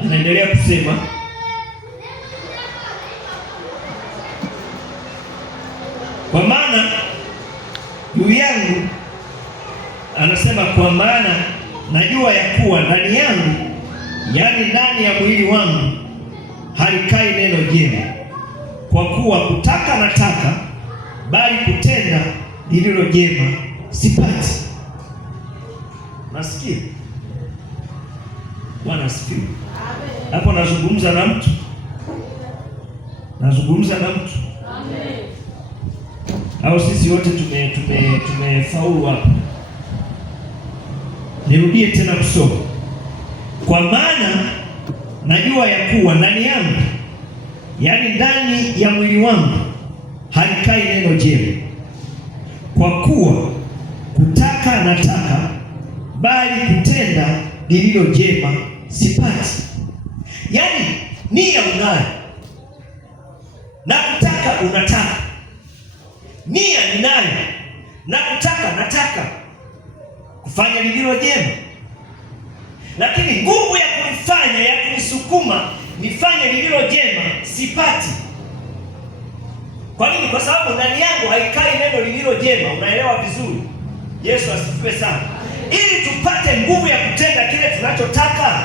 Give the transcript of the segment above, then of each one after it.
anaendelea kusema, kwa maana juu yangu, anasema kwa maana najua ya kuwa ndani yangu, yaani ndani ya mwili wangu, halikai neno jema. Kwa kuwa kutaka nataka, bali kutenda lililo jema sipati. Nasikia? Bwana asifiwe. Hapo nazungumza na mtu, nazungumza na mtu. Amen. Au sisi wote tumefaulu hapa? Nirudie tena kusoma. Kwa maana najua ya kuwa ndani yangu, yaani ndani ya mwili wangu, halikai neno jema. Kwa kuwa kutaka nataka, bali kutenda lililo jema sipati. Yaani nia unayo na kutaka unataka, nia ninayo na kutaka nataka kufanya lililo jema, lakini nguvu ya kunifanya, ya kunisukuma nifanye lililo jema sipati. Kwa nini? Kwa sababu ndani yangu haikai neno lililo jema. Unaelewa vizuri? Yesu asifiwe sana. Ili tupate nguvu ya kutenda kile tunachotaka,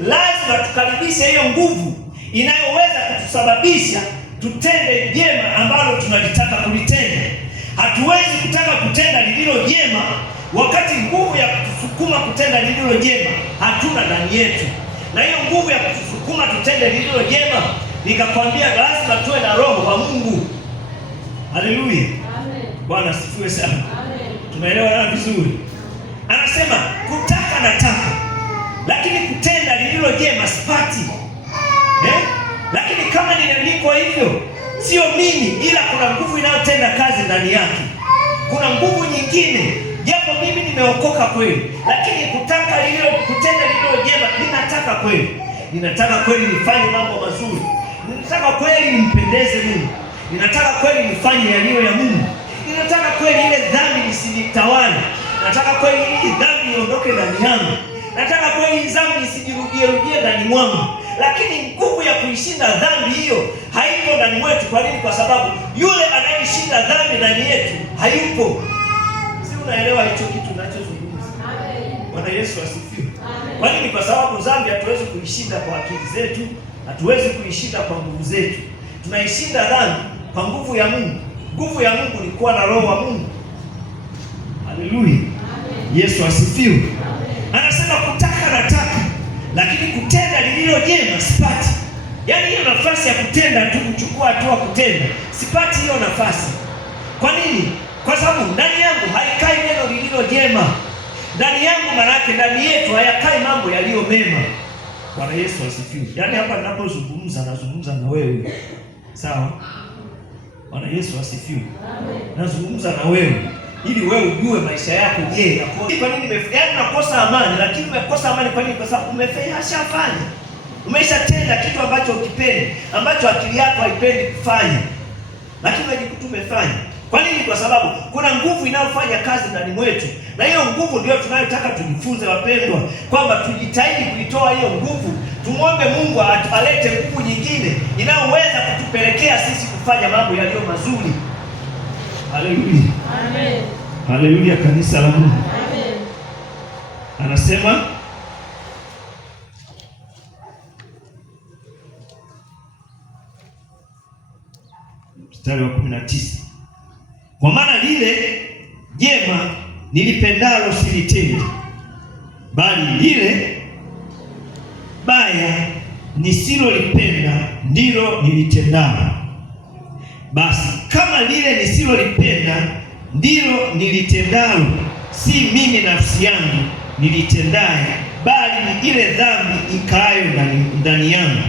lazima tukaribishe hiyo nguvu inayoweza kutusababisha tutende jema ambalo tunalitaka kulitenda. Hatuwezi kutaka kutenda lililo jema wakati nguvu ya kutusukuma kutenda lililo jema hatuna ndani yetu. Na hiyo nguvu ya kutusukuma tutende lililo jema, nikakwambia lazima tuwe na Roho wa Mungu. Haleluya. Amen. Bwana asifiwe sana. Amen. Tunaelewa vizuri. Anasema kutaka nataka, lakini kutenda lililo jema sipati. Lakini kama niliandikwa hivyo, sio mimi, ila kuna nguvu inayotenda kazi ndani yake. Kuna nguvu nyingine, japo mimi nimeokoka kweli, lakini kutenda lililo jema ninataka kweli. Ninataka kweli nifanye mambo mazuri. Ninataka kweli nimpendeze Mungu. Ninataka kweli nifanye yaliyo ya Mungu. Ninataka kweli ile dhambi isinitawale. Nataka kweli hii dhambi iondoke ndani yangu. Nataka kweli hii dhambi isijirudie ndani mwangu. Lakini nguvu ya kuishinda dhambi hiyo haipo ndani mwetu. Kwa nini? Kwa sababu yule anayeshinda dhambi ndani yetu hayupo. Si unaelewa hicho kitu ninachozungumza? Bwana Yesu asifiwe. Kwa nini? Kwa sababu dhambi hatuwezi kuishinda kwa akili zetu, hatuwezi kuishinda kwa nguvu zetu. Tunaishinda dhambi kwa nguvu ya Mungu. Nguvu ya Mungu ni kuwa na Roho wa Mungu. Haleluya. Yesu asifiwe. Anasema kutaka nataka, lakini kutenda lililo jema sipati. Yaani hiyo nafasi ya kutenda tu, kuchukua hatua kutenda, sipati hiyo nafasi. Kwa nini? Kwa sababu ndani yangu haikai neno lililo jema. Ndani yangu, maana yake ndani yetu hayakai mambo yaliyo mema. Bwana Yesu asifiwe. Yaani hapa ninapozungumza nazungumza na wewe. Sawa? Bwana Yesu asifiwe. Amen. Nazungumza na wewe ili wewe ujue maisha yako je, yako. Kwa nini nakosa amani? Lakini umekosa amani kwa nini? Kwa sababu umeshafanya. Umeshatenda kitu ambacho ukipendi, ambacho akili yako haipendi kufanya. Lakini unajikuta umefanya. Kwa nini? Kwa sababu kuna nguvu inayofanya kazi ndani mwetu. Na hiyo nguvu ndio tunayotaka tujifunze, wapendwa, kwamba tujitahidi kuitoa hiyo nguvu. Tumwombe Mungu alete nguvu nyingine inayoweza kutupelekea sisi kufanya mambo yaliyo mazuri. Haleluya. Amen. Haleluya, kanisa la Mungu. Amen. Anasema mstari wa 19. Kwa maana lile jema nilipendalo silitendi, bali lile baya nisilolipenda ndilo nilitendalo. Basi kama lile nisilolipenda ndilo nilitendalo, si mimi nafsi yangu nilitendaye, bali ni ile dhambi ikaayo ndani yangu.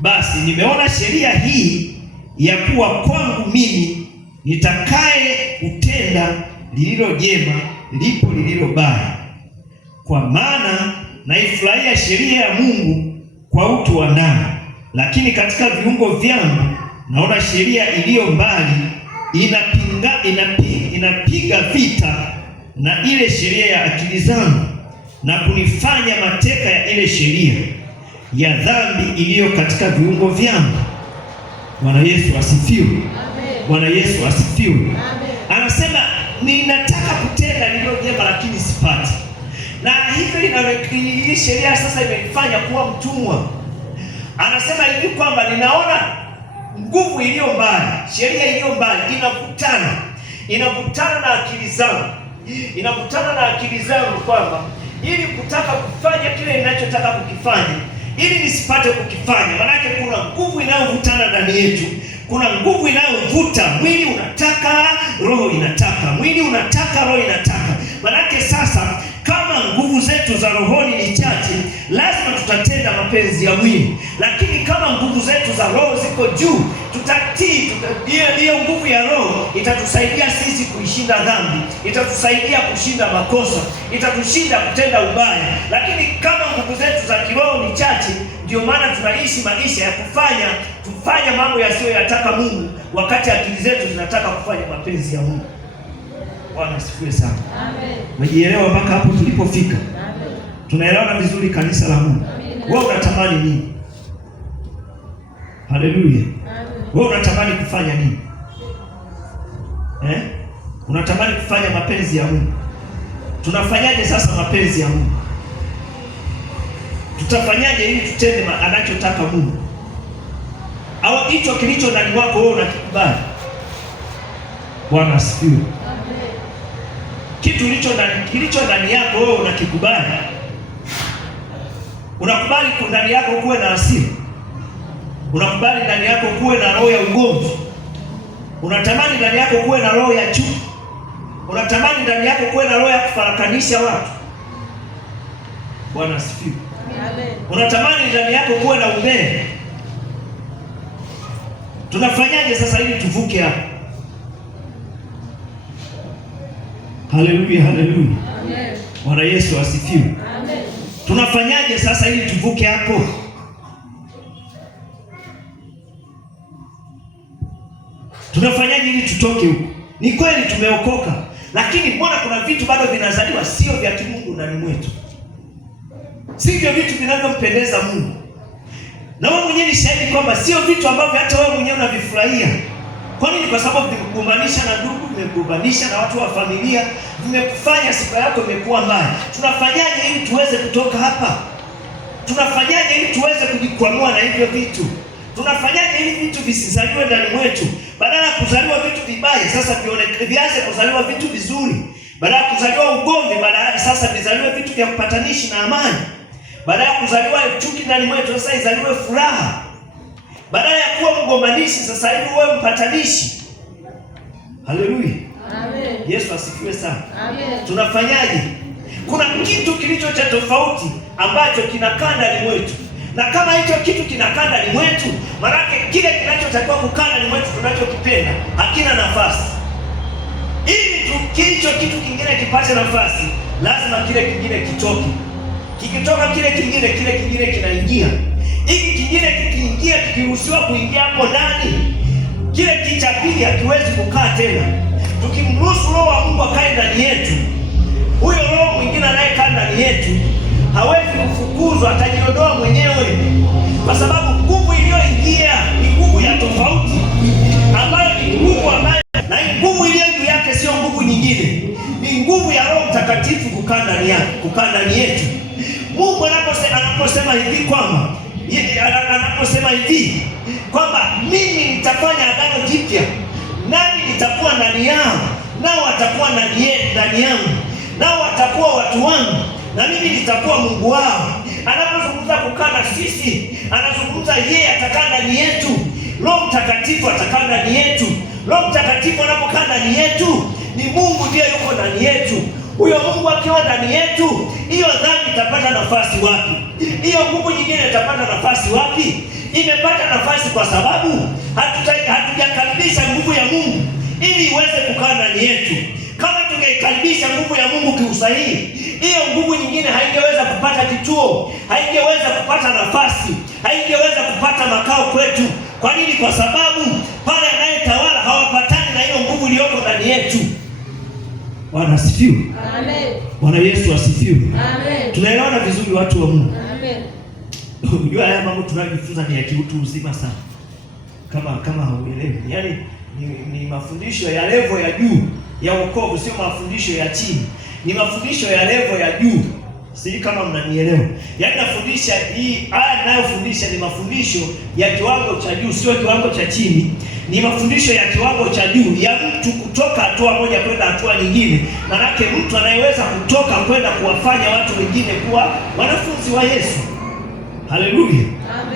Basi nimeona sheria hii ya kuwa kwangu mimi nitakaye kutenda lililo jema lipo lililo baya. Kwa maana naifurahia sheria ya Mungu kwa utu wa ndani, lakini katika viungo vyangu naona sheria iliyo mbali inapiga vita na ile sheria ya akili zangu, na kunifanya mateka ya ile sheria, ya dhambi iliyo katika viungo vyangu. Bwana Yesu asifiwe. Amen. Bwana Yesu asifiwe. Amen. Anasema ninataka kutenda lililo jema lakini sipati. Na hivyo hii sheria sasa imenifanya kuwa mtumwa. Anasema hivi kwamba ninaona nguvu iliyo mbali, sheria iliyo mbali inavutana na akili zangu. Inavutana na akili zangu kwamba ili kutaka kufanya kile ninachotaka kukifanya, ili nisipate kukifanya. Maanake kuna nguvu inayovutana ndani yetu. Kuna nguvu inayovuta, mwili unataka, roho inataka, mwili unataka, roho inataka. Maanake sasa kama nguvu zetu za rohoni ni chache, lazima tutatenda mapenzi ya mwili. Lakini kama nguvu zetu za roho ziko juu, tutatii. Hiyo nguvu ya roho itatusaidia sisi kuishinda dhambi, itatusaidia kushinda makosa, itatushinda kutenda ubaya. Lakini kama nguvu zetu za kiroho ni chache, ndio maana tunaishi maisha ya kufanya mambo yasiyoyataka Mungu, wakati akili zetu zinataka kufanya mapenzi ya Mungu. Bwana asifiwe sana. Amen. Umejielewa mpaka hapo tulipofika? Amen. Tunaelewana vizuri, kanisa la Mungu? Wewe unatamani nini? Haleluya. Wewe unatamani kufanya nini? Unatamani kufanya mapenzi ya Mungu. Tunafanyaje sasa mapenzi ya Mungu? Tutafanyaje ili tutende anachotaka Mungu? Au hicho kilicho ndani mwako wewe unakikubali? Bwana asifiwe. Kitu kilicho ndani yako wewe unakikubali. Unakubali ndani yako kuwe na hasira. Unakubali ndani yako kuwe na roho ya ugomvi. Unatamani ndani yako kuwe na roho ya chuki. Unatamani ndani yako kuwe na roho ya kufarakanisha watu. Bwana asifiwe. Amen. Unatamani ndani yako kuwe na umbea. Tunafanyaje sasa ili tuvuke hapo? Haleluya, haleluya. Amen. Bwana Yesu asifiwe. Amen. Tunafanyaje sasa ili tuvuke hapo? Tunafanyaje ili tutoke huko? Ni kweli tumeokoka, lakini mbona kuna vitu bado vinazaliwa sio vya kimungu ndani mwetu? Sivyo vitu vinavyompendeza Mungu. Na wewe mwenyewe ni shahidi kwamba sio vitu ambavyo hata wewe mwenyewe unavifurahia. Kwa nini? Kwa sababu vimekugombanisha na ndugu, vimekugombanisha na watu wa familia, vimekufanya sifa yako imekuwa mbaya. Tunafanyaje ili tuweze kutoka hapa? Tunafanyaje ili tuweze kujikwamua na hivyo vitu? Tunafanyaje ili vitu visizaliwe ndani mwetu? Badala ya kuzaliwa vitu vibaya, sasa vianze kuzaliwa vitu vizuri. Badala ya kuzaliwa ugomvi, badala sasa vizaliwe vitu vya kupatanishi na amani. Badala ya kuzaliwa chuki ndani mwetu, sasa izaliwe furaha. Badala ya kuwa mgombanishi, sasa hivi uwe mpatanishi. Haleluya. Amen. Yesu asifiwe sana. Amen. Tunafanyaje? Kuna kitu kilicho cha tofauti ambacho kinakaa ndani mwetu. Na kama hicho kitu kinakaa ndani mwetu, maanake kile kinachotakiwa kukaa ndani mwetu tunachokipenda hakina nafasi. Ili hicho kitu kingine kipate nafasi, lazima kile kingine kitoke. Kikitoka kile kingine kinaingia. Hiki kingine kikiingia, kikiruhusiwa kuingia hapo ndani, kile cha pili hakiwezi kukaa tena. Tukimruhusu Roho wa Mungu akae ndani yetu, huyo roho mwingine anayekaa ndani yetu hawezi kufukuzwa, atajiondoa mwenyewe, kwa sababu nguvu iliyoingia ni nguvu ya tofauti, ambayo ni nguvu ambayo, na nguvu iliyo juu yake sio nguvu nyingine, ni nguvu ya Roho Mtakatifu kukaa ndani yetu. Mungu anaposema hivi kwamba mimi nitafanya agano jipya, nami nitakuwa ndani yao, nao watakuwa ndani yangu, nao watakuwa watu wangu, na mimi nitakuwa Mungu wao. Anapozungumza kukaa na sisi, anazungumza yeye atakaa ndani yetu. Roho Mtakatifu atakaa ndani yetu. Roho Mtakatifu anapokaa ndani yetu, ni Mungu ndiye yuko ndani yetu. Huyo Mungu akiwa ndani yetu, hiyo dhambi itapata nafasi wapi? Hiyo nguvu nyingine itapata nafasi wapi? Imepata nafasi kwa sababu hatujakaribisha nguvu ya Mungu ili iweze kukaa ndani yetu. Kama tungeikaribisha nguvu ya Mungu kiusahihi, hiyo nguvu nyingine haingeweza kupata kituo, haingeweza kupata nafasi, haingeweza kupata makao kwetu. Kwa nini? Kwa sababu pale anayetawala hawapatani na hiyo nguvu iliyoko ndani yetu. Bwana asifiwe. Amen. Bwana Yesu asifiwe. Amen. Tunaelewana vizuri watu wa Mungu. Amen. Unajua haya mambo tunayojifunza ni ya kiutu uzima sana. Kama hauelewi. Yaani ni mafundisho ya level ya juu ya wokovu, sio mafundisho ya chini. Ni mafundisho ya level ya juu. Sisi kama mnanielewa. Yaani nafundisha haya ninayofundisha ni mafundisho ya kiwango cha juu, sio kiwango cha chini. Ni mafundisho ya kiwango cha juu ya mtu kutoka hatua moja kwenda hatua nyingine. Maanake mtu anayeweza kutoka kwenda kuwafanya watu wengine kuwa wanafunzi wa Yesu. Haleluya.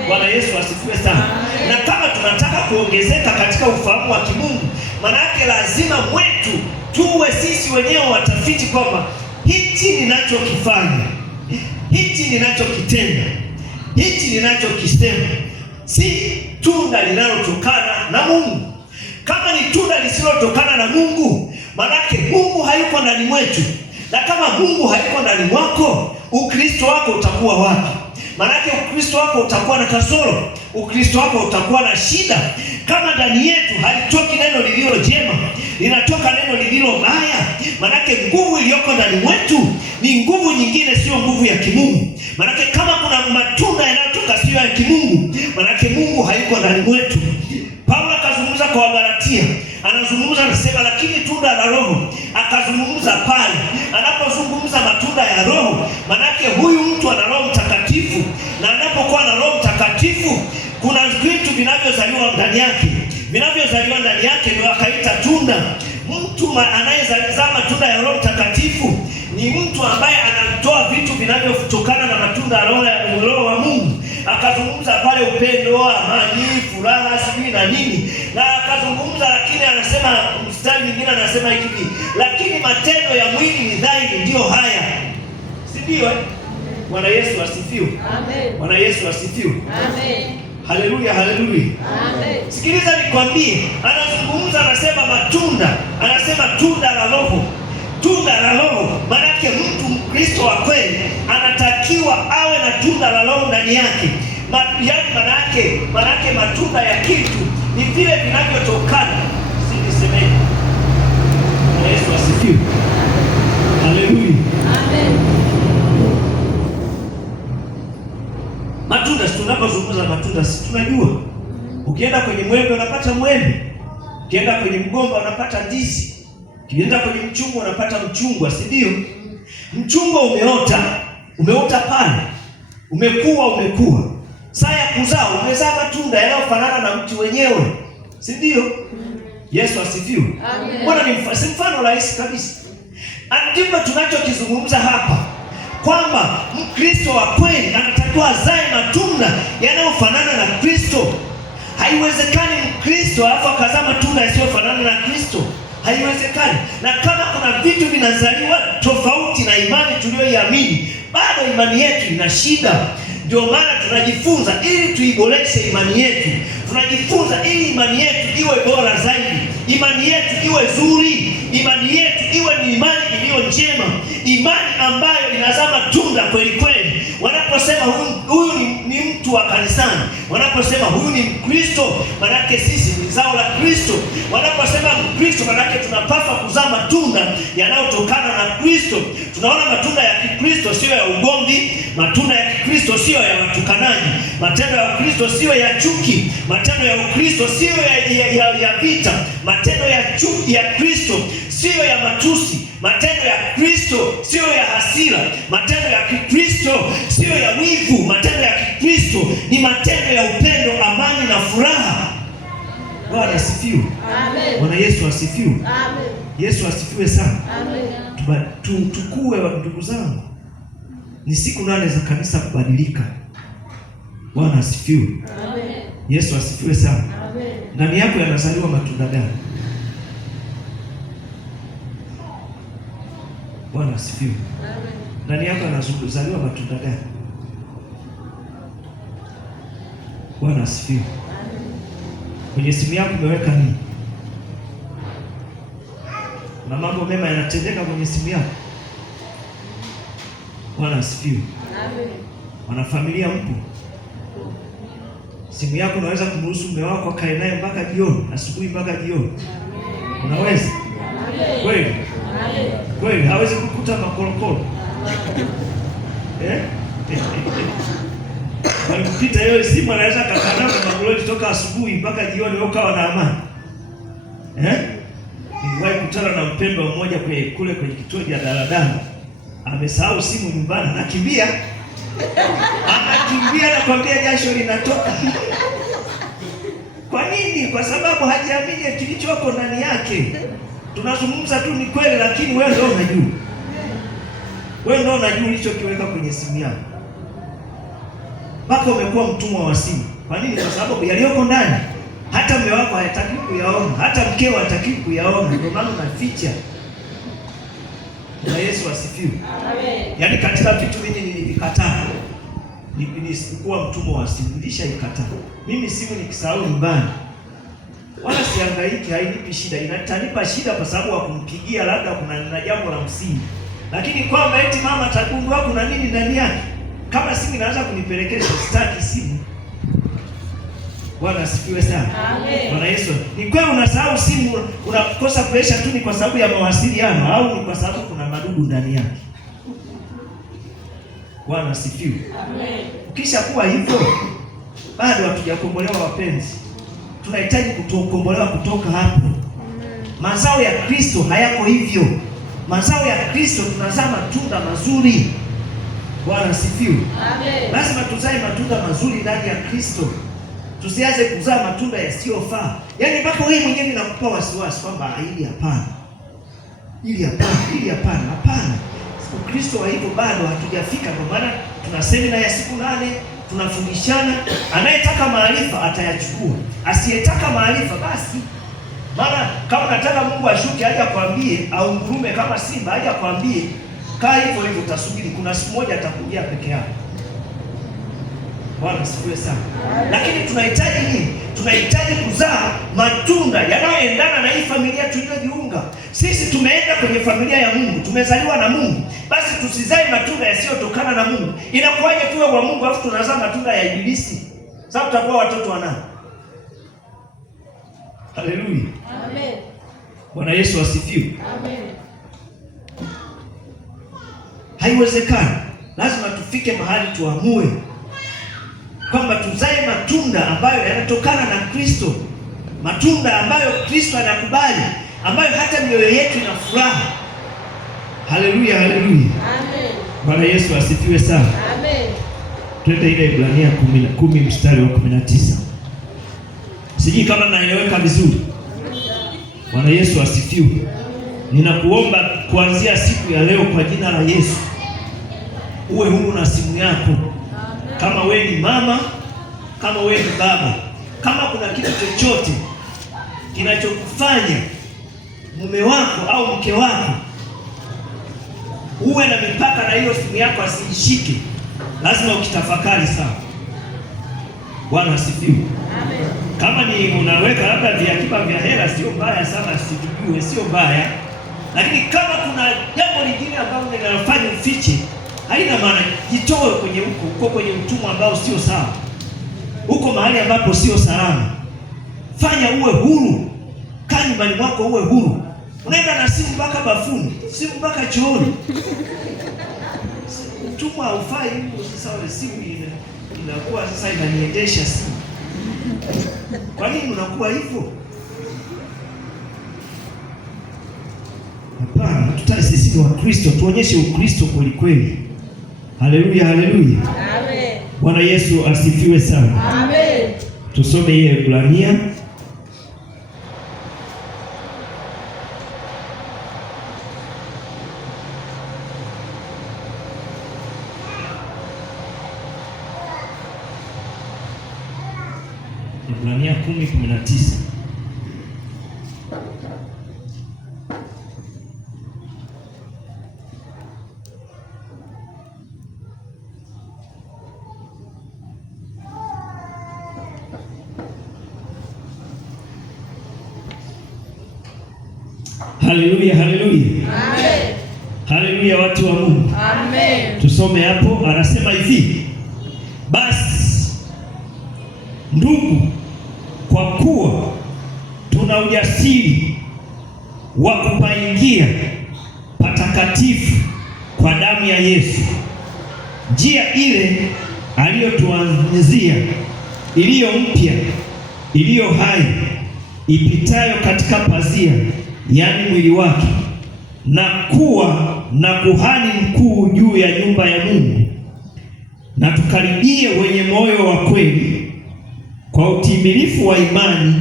Bwana Yesu asifiwe sana. Amen. Na kama tunataka kuongezeka katika ufahamu wa kimungu, maanake lazima mwetu tuwe sisi wenyewe watafiti kwamba hichi ninachokifanya, hichi ninachokitenda, hichi ninachokisema si tunda linalotokana na Mungu. Kama ni tunda lisilotokana na Mungu, maanake Mungu hayuko ndani mwetu. Na kama Mungu hayuko ndani mwako, Ukristo wako utakuwa wapi? Maanake Ukristo wako utakuwa na kasoro, Ukristo wako utakuwa na shida. Kama ndani yetu halitoki neno lililo jema, linatoka neno lililo baya, maanake nguvu iliyoko ndani mwetu ni nguvu nyingine, sio nguvu ya kimungu. Maanake kama kuna matunda yanayotoka sio ya kimungu, maanake Mungu hayuko ndani mwetu. Paulo akazungumza kwa Wagalatia, anazungumza anasema, lakini tunda la Roho, akazungumza pale. Anapozungumza matunda ya Roho, maanake huyu mtu ana Roho Mtakatifu, na anapokuwa na Roho Mtakatifu kuna vitu vinavyozaliwa ndani yake. Vinavyozaliwa ndani yake ndio akaita tunda. Mtu anayezaa matunda ya Roho Mtakatifu ni mtu ambaye anatoa vitu vinavyotokana na matunda ya Roho wa Mungu. Akazungumza pale upendo, amani, furaha, sijui na nini. Na akazungumza, lakini anasema mstari mwingine anasema hivi, lakini matendo ya mwili ni dhahiri, ndio haya. Si ndio? Bwana Yesu asifiwe. Amen. Bwana Yesu asifiwe. Amen. Haleluya, haleluya. Amen. Sikiliza nikwambie, anazungumza anasema matunda, anasema tunda la Roho. Tunda la Roho, maanake mtu Mkristo wa kweli anatakiwa awe na tunda la Roho ndani yake. Yaani maanake matunda ya kitu ni vile vinavyotokana. Sisemeni. Yesu asifiwe. Haleluya. Amen. Matunda, tunapozungumza matunda, tunajua ukienda kwenye mwembe unapata mwembe, ukienda kwenye mgomba unapata ndizi, ukienda kwenye mchungwa unapata mchungwa, si ndio? Mchungwa umeota pale, umekuwa. Saa ya kuzaa umezaa matunda yanayofanana na mti wenyewe, si ndio? Yesu asifiwe. Amen. Bwana ni mfano rahisi kabisa. Ndivyo tunachokizungumza hapa, kwamba Mkristo wa kweli anatakiwa azae matunda yanayofanana na Kristo. Haiwezekani Mkristo alafu akazaa matunda yasiyofanana na Kristo. Haiwezekani. Na kama kuna vitu vinazaliwa tofauti na imani tuliyoiamini, bado imani yetu ina shida. Ndio maana tunajifunza ili tuiboreshe imani yetu. Tunajifunza ili imani yetu iwe bora zaidi, imani yetu iwe nzuri, imani yetu iwe ni imani iliyo njema, imani ambayo inazaa matunda kweli kweli. Wanaposema huyu ni mtu wa kanisani, wanaposema huyu ni Mkristo, manake sisi ni zao la Kristo. Wanaposema Mkristo, manake tunapaswa kuzaa matunda yanayotokana na Kristo. Tunaona matunda ya Kikristo sio ya ugomvi, matunda ya Kikristo sio ya watukanaji, matendo ya Kristo sio ya chuki, matendo ya Ukristo sio ya vita, matendo ya chuki ya Kristo sio ya matusi, matendo ya Kristo sio ya hasira, matendo ya Kikristo sio ya wivu, matendo ya Kikristo ni matendo ya upendo, amani na furaha. Bwana asifiwe. Amen. Bwana Yesu asifiwe. Amen. Yesu asifiwe sana. Amen. Tukue ndugu zangu. Ni siku 8 za kanisa kubadilika. Bwana asifiwe. Amen. Yesu asifiwe sana. Amen. Ndani yako yanazaliwa matunda gani? Bwana asifiwe. Amen. Ndani yako yanazaliwa matunda gani? Bwana asifiwe. Amen. Kwenye simu yako umeweka nini? Na mambo mema yanatendeka kwenye simu yako? Bwana asifiwe. Amen. Wanafamilia mpo? Simu yako unaweza kumruhusu mume wako akae naye mpaka jioni, asubuhi mpaka jioni? Unaweza? Kweli? Kweli, hawezi kukuta makorokoro. Walipita hiyo simu anaweza kukaa na maguloti toka asubuhi mpaka jioni ukawa na amani. Niliwahi kutana na mpendwa mmoja kule kwenye kituo cha daladala. Amesahau simu nyumbani, anakimbia. Anakimbia na kwambia jasho linatoka. Kwa nini? Kwa sababu hajiamini kilichoko ndani yake. Tunazungumza tu ni kweli, lakini wewe ndio unajua. Wewe ndio unajua ulichokiweka kwenye simu yako. Mpaka umekuwa mtumwa wa simu. Kwa nini? Kwa sababu yaliyoko ndani hata mume wako hataki kuyaona, hata mkeo hataki kuyaona, ndio maana unaficha. Na Yesu asifiwe. Amen. Yaani katika vitu vingi nilivikataa. Nisikuwa mtumwa wa simu, nilishaikataa. Mimi simu nikisahau nyumbani, wala sihangaiki, hainipi shida. Inatanipa shida kwa sababu wa kumpigia labda kuna jambo la msingi. Lakini kwamba eti mama atagundua kuna nini ndani yake, kama simu inaanza kunipelekesha, sitaki simu. Bwana asifiwe sana. Amen. Bwana Yesu. Ni kweli unasahau simu, unakosa pressure tu ni kwa sababu ya mawasiliano au ni kwa sababu kuna madudu ndani yake? Bwana asifiwe. Amen. Ukisha kuwa hivyo, bado hatujakombolewa wapenzi. Tunahitaji kutokombolewa kutoka hapo. Mazao ya Kristo hayako hivyo. Mazao ya Kristo tunazaa matunda mazuri. Bwana asifiwe. Amen. Lazima tuzae matunda mazuri ndani ya Kristo. Tusianze kuzaa matunda yasiyofaa. Yaani mpaka wewe mwenyewe unakupa wasiwasi kwamba hili hapana. Hili hapana, hili hapana, hapana. Ukristo wa hivyo bado hatujafika, kwa maana tuna semina ya siku 8, tunafundishana. Anayetaka maarifa atayachukua. Asiyetaka maarifa basi. Maana kama nataka Mungu ashuke aje akwambie, au ngurume kama simba aje akwambie, kaa hivyo hivyo utasubiri, kuna siku moja atakujia peke yake. Bwana sifiwe sana. Lakini tunahitaji nini? Tunahitaji kuzaa matunda yanayoendana na hii familia tuliyojiunga. Sisi tumeenda kwenye familia ya Mungu, tumezaliwa na Mungu. Basi tusizae matunda yasiyotokana na Mungu. Inakuwaje tuwe wa Mungu afu tunazaa matunda ya ibilisi? Sababu tutakuwa watoto wa nani? Haleluya. Amen. Bwana Yesu asifiwe. Amen. Haiwezekani. Lazima tufike mahali tuamue kwamba tuzae matunda ambayo yanatokana na Kristo, matunda ambayo Kristo anakubali, ambayo hata mioyo yetu ina furaha. Haleluya, haleluya. Amen. Bwana Yesu asifiwe sana. Amen. Twende ile Ibrania 10 mstari wa 19. Sijui kama naeleweka vizuri. Bwana Yesu asifiwe. Ninakuomba kuanzia siku ya leo kwa jina la Yesu, uwe huru na simu yako. Kama wewe ni mama, kama wewe ni baba, kama kuna kitu chochote kinachokufanya mume wako au mke wako uwe na mipaka na hiyo simu yako asiishike, lazima ukitafakari sana. Bwana asifiwe. Amen. Kama ni unaweka labda viakiba vya hela, sio mbaya sana, sijui sio mbaya. Lakini kama kuna jambo lingine ambalo linafanya ufiche, haina maana, jitoe kwenye uko kwenye utumwa ambao sio sawa. Uko mahali ambapo sio salama. Fanya uwe huru. Kaa nyumbani mwako uwe huru. Unaenda na simu mpaka bafuni, simu mpaka chooni. Utumwa haufai hivyo. Sasa ile simu inakuwa sasa inaniendesha simu. Kwa nini unakuwa hivyo? Hapana, tutaki sisi wa Kristo tuonyeshe Ukristo kweli kweli. Haleluya, haleluya. Amen. Bwana Yesu asifiwe sana. Amen. Tusome hii Ibrania Ibrania 10:19. Haleluya, haleluya. Amen. Haleluya watu wa Mungu. Amen. Tusome hapo, anasema hivi: basi ndugu, kwa kuwa tuna ujasiri wa kupaingia patakatifu kwa damu ya Yesu, njia ile aliyotuanzia, iliyo mpya, iliyo hai, ipitayo katika pazia, yaani mwili wake, na kuwa na kuhani mkuu juu ya nyumba ya Mungu. Na tukaribie wenye moyo wa kweli kwa utimilifu wa imani,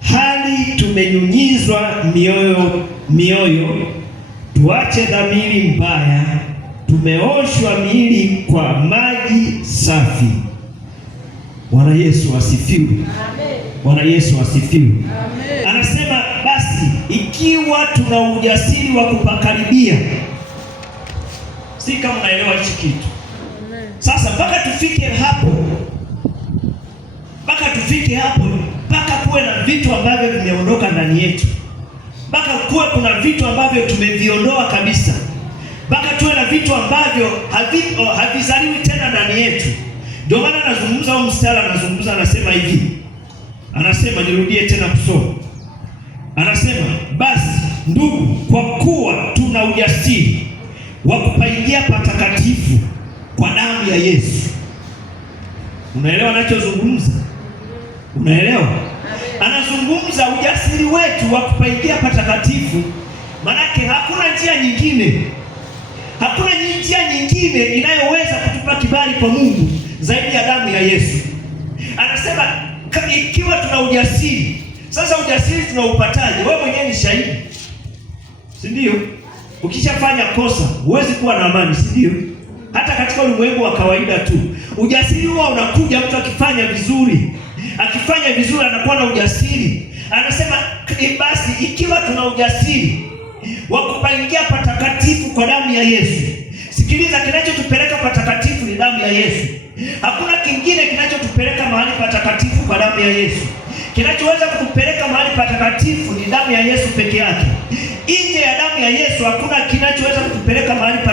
hali tumenyunyizwa mioyo, tuache dhamiri mbaya, tumeoshwa miili kwa maji safi. Bwana Yesu asifiwe. Amen. Bwana Yesu asifiwe. Amen. Anasema basi ikiwa tuna ujasiri wa kupakaribia. Si kama unaelewa hichi kitu. Amen. Sasa mpaka tufike hapo, mpaka kuwe na vitu ambavyo vimeondoka ndani yetu, mpaka kuwe kuna vitu ambavyo tumeviondoa kabisa, mpaka tuwe na vitu ambavyo havizaliwi tena ndani yetu. Ndio maana anazungumza au mstari anazungumza, anasema hivi, anasema, nirudie tena kusoma, anasema basi ndugu, kwa kuwa tuna ujasiri wa kupaingia patakatifu kwa damu ya Yesu. Unaelewa anachozungumza? Unaelewa? Anazungumza ujasiri wetu wa kupaingia patakatifu, manake hakuna njia nyingine, hakuna njia nyingine inayoweza kutupa kibali kwa Mungu zaidi ya damu ya Yesu. Anasema ikiwa tuna ujasiri. Sasa ujasiri tunaupataje? Wewe mwenyewe ni shahidi, si ndio? Ukishafanya kosa huwezi kuwa na amani, si ndio? Hata katika ulimwengu wa kawaida tu ujasiri huwa unakuja mtu akifanya vizuri, anakuwa na ujasiri. Anasema basi ikiwa tuna ujasiri wa kupaingia patakatifu kwa damu ya Yesu. Sikiliza, kinachotupeleka patakatifu ni damu ya Yesu. Hakuna kingine kinachotupeleka mahali patakatifu kwa damu ya Yesu. Kinachoweza kutupeleka mahali patakatifu ni damu ya Yesu peke yake. Nje ya damu ya Yesu hakuna kinachoweza kutupeleka mahali patakatifu.